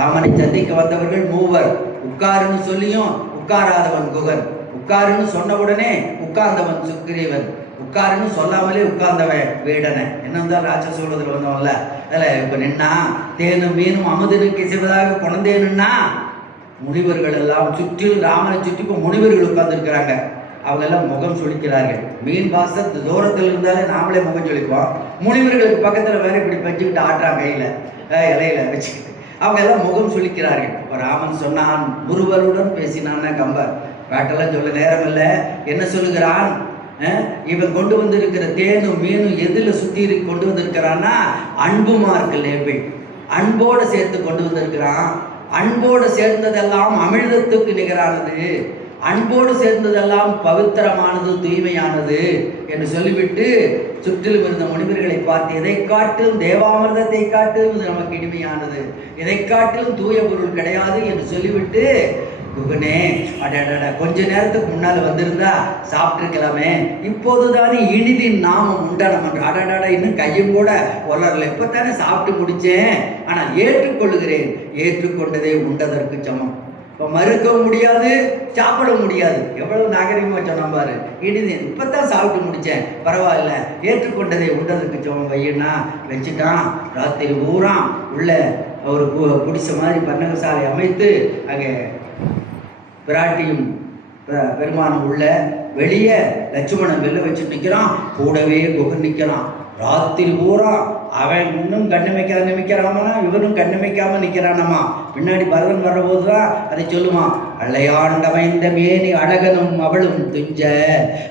ராமனை சந்திக்க வந்தவர்கள் மூவர். உட்காருன்னு சொல்லியும் உட்காராதவன் குகன், உட்காருன்னு சொன்ன உடனே உட்கார்ந்தவன் சுக்ரீவன், உட்காருன்னு சொல்லாமலே உட்கார்ந்தவன் வேடனை. என்ன இருந்தாலும் ராட்சச சூழத்தில் வந்தவன்ல. அதில் இப்போ நின்னா தேனும் மீனும் அமுதனுக்கு செய்வதாக குழந்தேனுன்னா முனிவர்கள் எல்லாம் சுற்றிலும் ராமனை சுற்றி இப்போ முனிவர்கள் உட்கார்ந்துருக்கிறாங்க. அவங்க எல்லாம் முகம் சுழிக்கிறார்கள். மீன் பாசத்து தூரத்தில் இருந்தாலே நாமளே முகம் சுழிப்போம். முனிவர்களுக்கு பக்கத்தில் வேற இப்படி பஞ்சுக்கிட்டு ஆட்டுறாங்க கையில் இலையில வச்சுக்கிட்டு. அவங்க எல்லாம் முகம் சுழிக்கிறார்கள். இப்போ ராமன் சொன்னான், ஒருவருடன் பேசினான்னா கம்பர் பாட்டெல்லாம் சொல்ல நேரம் இல்லை. என்ன சொல்லுகிறான்? இவன் கொண்டு வந்திருக்கிற தேனும் மீனும் எதில் சுற்றி கொண்டு வந்திருக்கிறான்னா அன்புமார்கள் லேபிள், அன்போடு சேர்த்து கொண்டு வந்திருக்கிறான். அன்போடு சேர்ந்ததெல்லாம் அமிழ்தத்துக்கு நிகரானது, அன்போடு சேர்ந்ததெல்லாம் பவித்திரமானது, தூய்மையானது என்று சொல்லிவிட்டு சுற்றிலும் இருந்த முனிவர்களை பார்த்து, எதை காட்டும் தேவாமிர்தத்தை காட்டும் இது நமக்கு இனிமையானது, எதை காட்டிலும் தூய பொருள் கிடையாது என்று சொல்லிவிட்டு, குகனே அடடட கொஞ்ச நேரத்துக்கு முன்னால் வந்திருந்தா சாப்பிட்டுருக்கலாமே, இப்போதுதானே இனிதின் நாமம் உண்டானம் என்று. அடடட இன்னும் கையும் கூட வளரல, இப்போத்தானே சாப்பிட்டு முடித்தேன், ஆனால் ஏற்றுக்கொள்ளுகிறேன், ஏற்றுக்கொண்டதே உண்டதற்கு சமம். இப்போ மறுக்கவும் முடியாது, சாப்பிட முடியாது. எவ்வளவு நாகரிகமாக சொன்ன பாரு. இனிது இப்போத்தான் சாப்பிட்டு முடித்தேன், பரவாயில்ல, ஏற்றுக்கொண்டதை உண்டதற்கு சமம் வையன்னா வச்சுட்டான். ராத்திரி ஊராம் உள்ள ஒரு குடிசை மாதிரி பன்னகசாலை அமைத்து அங்கே பிராட்டியும் பெருமானம் உள்ள, வெளியே லட்சுமணன் வெளில வச்சுட்டு நிற்கிறான், கூடவே குகன் நிற்கிறான். ராத்திரி பூரா அவன் இன்னும் கண்ணமைக்காத நிற்கிறானா, இவனும் கண்ணமைக்காம நிற்கிறானம்மா. பின்னாடி பரதன் வர்றபோது தான் அதை சொல்லுவான், அள்ளையாண்டமைந்த மேனி அழகனும் அவளும் துஞ்ச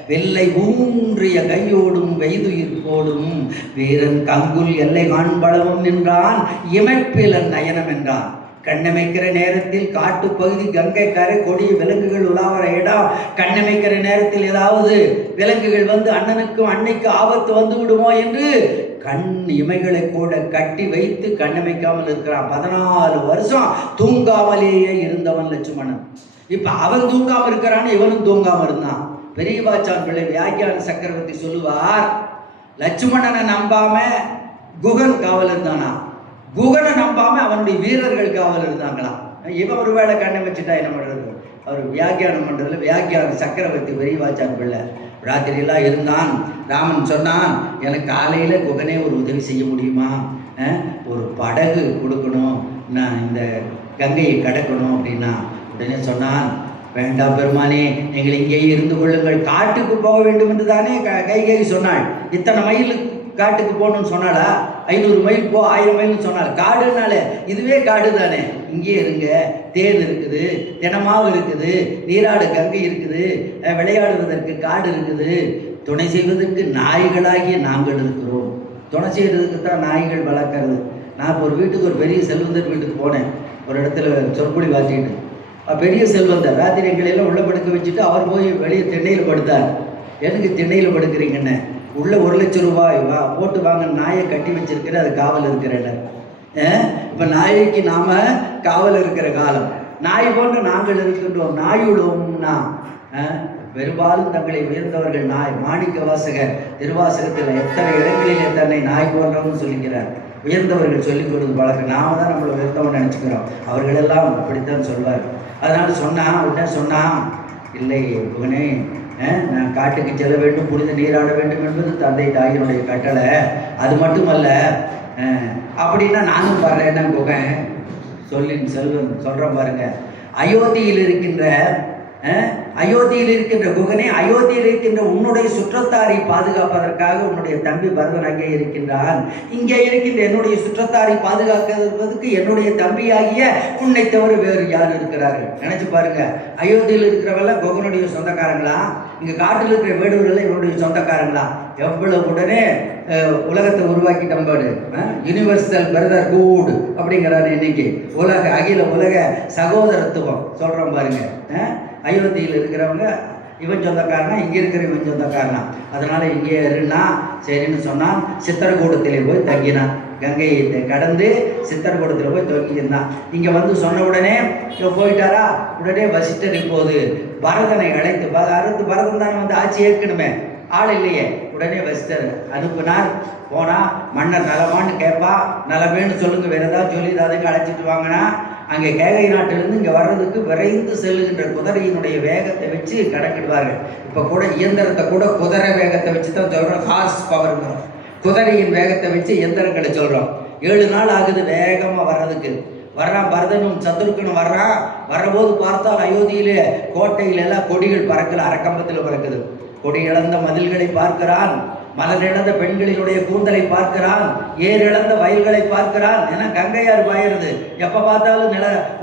வெள்ளை ஊன்றிய கையோடும் வெய்துயிர் போடும் வீரன் கங்குல் எல்லை காண்பளவும் நின்றான் இமைப்பிலன் நயனம் என்றான். கண்ணமைக்கிற நேரத்தில் காட்டுப்பகுதி, கங்கை கரை, கொடிய விலங்குகள் உலாவர இடம். கண்ணமைக்கிற நேரத்தில் ஏதாவது விலங்குகள் வந்து அண்ணனுக்கும் அன்னைக்கும் ஆபத்து வந்து விடுமோ என்று கண் இமைகளை கூட கட்டி வைத்து கண்ணமைக்காமல் இருக்கிறான். 14 வருஷம் தூங்காமலேயே இருந்தவன் லட்சுமணன். இப்ப அவன் தூங்காம இருக்கிறான்னு இவனும் தூங்காம இருந்தான். பெரியவாச்சான் பிள்ளை வியாக்கியான சக்கரவர்த்தி சொல்லுவார், லட்சுமணனை நம்பாம குகன் காவல் இருந்தானா, குகனை நம்பாம அவனுடைய வீரர்கள் காவல் இருந்தாங்களாம். இவன் ஒரு வேளை கண்ணை வச்சுட்டா என்ன பண்றது? அவர் வியாக்கியானம் பண்றதுல வியாக்கியான சக்கரவர்த்தி பெரியவாச்சான் பிள்ளை ராத்திரியெல்லாம் இருந்தான். ராமன் சொன்னான், எனக்கு காலையில குகனே ஒரு உதவி செய்ய முடியுமா, ஒரு படகு கொடுக்கணும், நான் இந்த கங்கையை கடக்கணும் அப்படின்னா. உடனே சொன்னான், வேண்டாம் பெருமானே, நீங்கள் இங்கேயே இருந்து கொள்ளுங்கள், காட்டுக்கு போக வேண்டும் என்று தானே கைகை சொன்னாள். இத்தனை மைல் காட்டுக்கு போகணும்னு சொன்னாளா? 500 மைல் போ, 1000 மைல்னு சொன்னாள். காடுனாலே இதுவே காடு தானே, இங்கே இருங்க, தேன் இருக்குது, தினமாவு இருக்குது, நீராடு கங்கை இருக்குது, விளையாடுவதற்கு காடு இருக்குது, துணை செய்வதற்கு நாய்களாகிய நாங்கள் இருக்கிறோம். துணை செய்வதற்கு தான் நாய்கள் வளர்க்கறது. நான் ஒரு வீட்டுக்கு, ஒரு பெரிய செல்வந்தர் வீட்டுக்கு போனேன். ஒரு இடத்துல சொற்பொழி வாத்திட்டு, பெரிய செல்வந்தர் ராத்திரி எங்களையெல்லாம் உள்ள படுக்க வச்சுட்டு அவர் போய் வெளியே திண்ணையில் படுத்தார். எனக்கு திண்ணையில் படுக்கிறீங்கன்னு, உள்ள 1 லட்சம் ரூபாய் போட்டு வாங்க, நாயை கட்டி வச்சிருக்கிற, அது காவல் இருக்கிறேன். இப்போ நாய்க்கு நாம காவல் இருக்கிற காலம். நாய் போன்ற நாங்கள் இருக்கின்றோம். நாயுடும்னா பெரும்பாலும் தங்களை உயர்ந்தவர்கள் நாய். மாணிக்க வாசகர் திருவாசகத்தில் எத்தனை இடங்களிலே தன்னை நாய் போன்றவன்னு சொல்லிக்கிறார். உயர்ந்தவர்கள் சொல்லிக் கொடுத்து பழக்கம். நாம தான் நம்மளை உயர்ந்தவன் நினச்சிக்கிறோம். அவர்களெல்லாம் அப்படித்தான் சொல்வார். அதனால சொன்னான், உடனே சொன்னான், இல்லை குகனே, நான் காட்டுக்கு செல்ல வேண்டும், புனித நீராட வேண்டும் என்பது தந்தை தாயினுடைய கட்டளை. அது மட்டுமல்ல, அப்படின்னா நானும் வர்றேன்னா குகன் சொல்லின் செல்வன் சொல்கிறேன் பாருங்க. அயோத்தியில் இருக்கின்ற குகனே, அயோத்தியில் இருக்கின்ற உன்னுடைய சுற்றத்தாரை பாதுகாப்பதற்காக உன்னுடைய தம்பி பரதன் அங்கே இருக்கின்றான். இங்கே இருக்கின்ற என்னுடைய சுற்றத்தாரை பாதுகாக்கிறதுக்கு என்னுடைய தம்பியாகிய உன்னை தவிர வேறு யார் இருக்கிறார்கள்? நினைச்சு பாருங்க. அயோத்தியில் இருக்கிறவெல்லாம் குகனுடைய சொந்தக்காரங்களா? இங்க காட்டில் இருக்கிற வேடுவர்கள் என்னுடைய சொந்தக்காரங்களா? எவ்வளவு உடனே உலகத்தை உருவாக்கிட்டோம் பாடு. யூனிவர்சல் பிரதர் ஹூட் அப்படிங்கிறாரு இன்னைக்கு. அகில உலக சகோதரத்துவம் சொல்றோம் பாருங்க. அயோத்தியில் இருக்கிறவங்க இவன் சொந்தக்காரனா, இங்கே இருக்கிற இவன் சொந்தக்காரனா. அதனால இங்கே இருன்னா சரின்னு சொன்னான். சித்திரக்கூடத்திலே போய் தங்கினான். கங்கையை கடந்து சித்திரக்கூடத்தில் போய் தங்கியிருந்தான். இங்கே வந்து சொன்ன உடனே போயிட்டாரா, உடனே வசிஷ்டர் இப்போது பரதனை அழைத்து, பரதன் தானே வந்து ஆட்சி ஏற்கனவே, ஆள் இல்லையே. உடனே வசிஷ்டர் அனுப்புனார். போனால் மன்னர் நலமான்னு கேட்பா. நலமேன்னு சொல்லுங்க, வேறு ஏதாவது சொல்லி அதுக்கு அழைச்சிட்டு வாங்கினா அங்கே கேகை நாட்டிலிருந்து இங்கே வர்றதுக்கு விரைந்து செல்லுகின்ற குதிரையினுடைய வேகத்தை வச்சு கணக்கிடுவார்கள். இப்போ கூட இயந்திரத்தை கூட குதிரை வேகத்தை வச்சு தான் சொல்கிறோம், ஹார்ஸ் பவர்ங்கிறோம். குதிரையின் வேகத்தை வச்சு இயந்திரங்களை சொல்கிறோம். 7 நாள் ஆகுது வேகமாக வர்றதுக்கு. வர்றான் பரதனும் சத்ருக்கனும் வர்றபோது பார்த்தால் அயோத்தியிலே கோட்டையில எல்லாம் கொடிகள் பறக்கல, அரக்கம்பத்தில் பறக்குது. கொடி இழந்த மதில்களை பார்க்கிறான், மலர் இழந்த பெண்களினுடைய கூந்தலை பார்க்கிறான், ஏர் இழந்த வயல்களை பார்க்கிறான். ஏன்னா கங்கையார் பாயிருது, எப்போ பார்த்தாலும்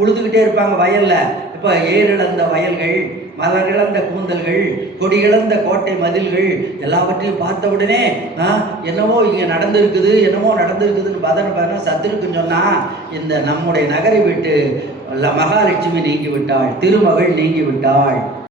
உழுதுகிட்டே இருப்பாங்க வயல்ல. இப்போ ஏர் இழந்த வயல்கள், மலர் இழந்த கூந்தல்கள், கொடி இழந்த கோட்டை மதில்கள் எல்லாவற்றையும் பார்த்த உடனே என்னவோ இங்கே நடந்திருக்குதுன்னு பார்த்தா சத்துருக்குன்னு சொன்னா, இந்த நம்முடைய நகரை விட்டு மகாலட்சுமி நீங்கி விட்டாள், திருமகள் நீங்கி விட்டாள்.